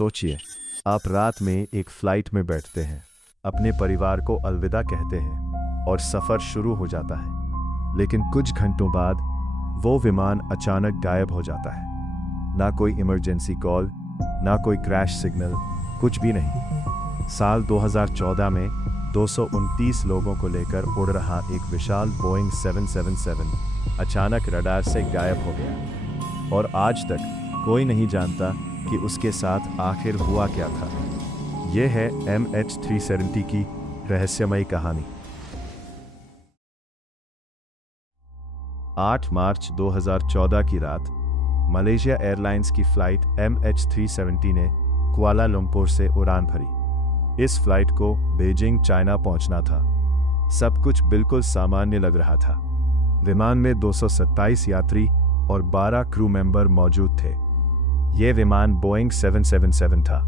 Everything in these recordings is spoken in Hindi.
सोचिए, आप रात में एक फ्लाइट में बैठते हैं, अपने परिवार को अलविदा कहते हैं और सफ़र शुरू हो जाता है। लेकिन कुछ घंटों बाद वो विमान अचानक गायब हो जाता है। ना कोई इमरजेंसी कॉल, ना कोई क्रैश सिग्नल, कुछ भी नहीं। साल 2014 में 229 लोगों को लेकर उड़ रहा एक विशाल बोइंग 777 अचानक रडार से गायब हो गया और आज तक कोई नहीं जानता कि उसके साथ आखिर हुआ क्या था। यह है MH370 की रहस्यमयी कहानी। 8 मार्च 2014 की रात मलेशिया एयरलाइंस की फ्लाइट MH370 ने कुआलालंपुर से उड़ान भरी। इस फ्लाइट को बीजिंग, चाइना पहुंचना था। सब कुछ बिल्कुल सामान्य लग रहा था। विमान में 227 यात्री और 12 क्रू मेंबर मौजूद थे। यह विमान बोइंग 777 था,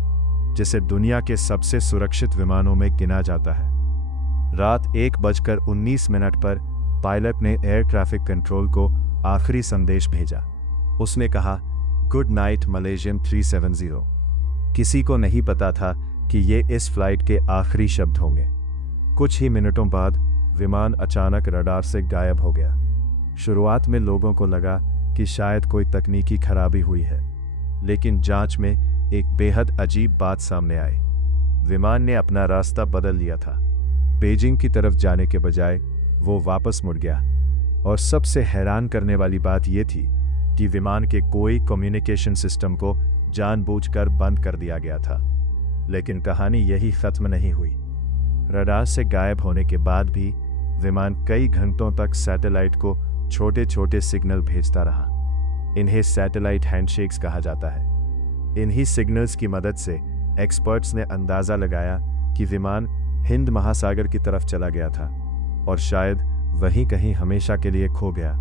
जिसे दुनिया के सबसे सुरक्षित विमानों में गिना जाता है। रात 1:19 पर पायलट ने एयर ट्रैफिक कंट्रोल को आखिरी संदेश भेजा। उसने कहा, गुड नाइट मलेशियन 370। किसी को नहीं पता था कि ये इस फ्लाइट के आखिरी शब्द होंगे। कुछ ही मिनटों बाद विमान अचानक रडार से गायब हो गया। शुरुआत में लोगों को लगा कि शायद कोई तकनीकी खराबी हुई है, लेकिन जांच में एक बेहद अजीब बात सामने आई। विमान ने अपना रास्ता बदल लिया था। बीजिंग की तरफ जाने के बजाय वो वापस मुड़ गया। और सबसे हैरान करने वाली बात यह थी कि विमान के कोई कम्युनिकेशन सिस्टम को जानबूझकर बंद कर दिया गया था। लेकिन कहानी यही खत्म नहीं हुई। रडार से गायब होने के बाद भी विमान कई घंटों तक सैटेलाइट को छोटे छोटे सिग्नल भेजता रहा। इन्हें सैटेलाइट हैंडशेक्स कहा जाता है। इन्हीं सिग्नल्स की मदद से एक्सपर्ट्स ने अंदाज़ा लगाया कि विमान हिंद महासागर की तरफ चला गया था और शायद वहीं कहीं हमेशा के लिए खो गया।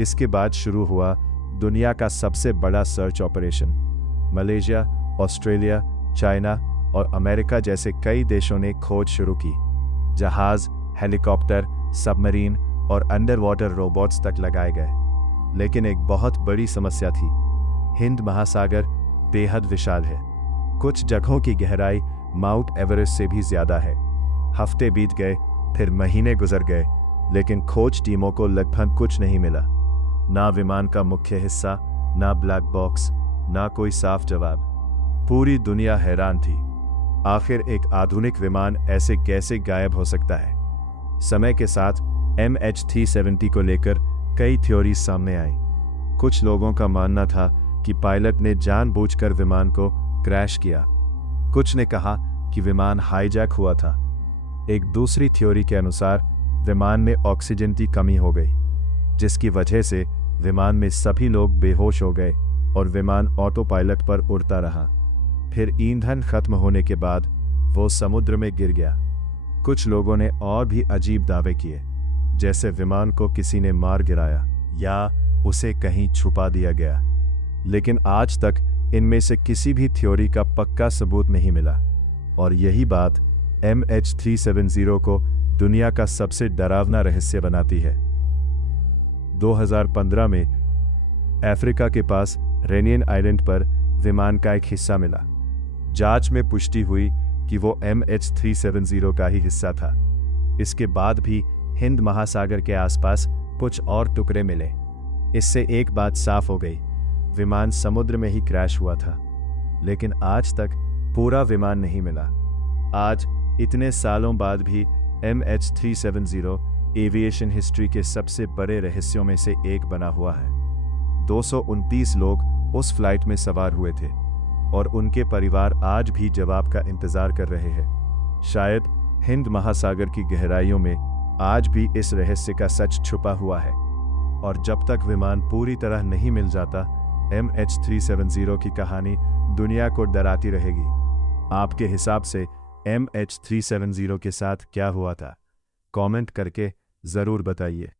इसके बाद शुरू हुआ दुनिया का सबसे बड़ा search operation. Malaysia, Australia, China और अमेरिका जैसे कई देशों ने खोज शुरू की। जहाज, हेलीकॉप्टर, सबमरीन और अंडर वाटर रोबोट्स तक लगाए गए। लेकिन एक बहुत बड़ी समस्या थी। हिंद महासागर बेहद विशाल है। कुछ जगहों की गहराई माउंट एवरेस्ट से भी ज्यादा है। हफ्ते बीत गए, फिर महीने गुजर गए, लेकिन खोज टीमों को लगभग कुछ नहीं मिला। ना विमान का मुख्य हिस्सा, ना ब्लैक बॉक्स, ना कोई साफ जवाब। पूरी दुनिया हैरान थी। आखिर एक आधुनिक विमान ऐसे कैसे गायब हो सकता है? समय के साथ MH370 को लेकर कई थ्योरीज सामने आई। कुछ लोगों का मानना था कि पायलट ने जानबूझकर विमान को क्रैश किया। कुछ ने कहा कि विमान हाईजैक हुआ था। एक दूसरी थ्योरी के अनुसार विमान में ऑक्सीजन की कमी हो गई, जिसकी वजह से विमान में सभी लोग बेहोश हो गए और विमान ऑटो पायलट पर उड़ता रहा। फिर ईंधन खत्म होने के बाद वो समुद्र में गिर गया। कुछ लोगों ने और भी अजीब दावे किए, जैसे विमान को किसी ने मार गिराया या उसे कहीं छुपा दिया गया। लेकिन आज तक इनमें से किसी भी थ्योरी का पक्का सबूत नहीं मिला। और यही बात MH370 को दुनिया का सबसे डरावना रहस्य बनाती है। 2015 में अफ्रीका के पास रेनियन आइलैंड पर विमान का एक हिस्सा मिला। जांच में पुष्टि हुई कि वो MH370 का ही हिस्सा था। इसके बाद भी हिंद महासागर के आसपास कुछ और टुकड़े मिले। इससे एक बात साफ हो गई, विमान समुद्र में ही क्रैश हुआ था। लेकिन आज तक पूरा विमान नहीं मिला। आज इतने सालों बाद भी MH370 एविएशन हिस्ट्री के सबसे बड़े रहस्यों में से एक बना हुआ है। 229 लोग उस फ्लाइट में सवार हुए थे और उनके परिवार आज भी जवाब का इंतजार कर रहे हैं। शायद हिंद महासागर की गहराइयों में आज भी इस रहस्य का सच छुपा हुआ है। और जब तक विमान पूरी तरह नहीं मिल जाता, MH370 की कहानी दुनिया को डराती रहेगी। आपके हिसाब से MH370 के साथ क्या हुआ था? कमेंट करके जरूर बताइए।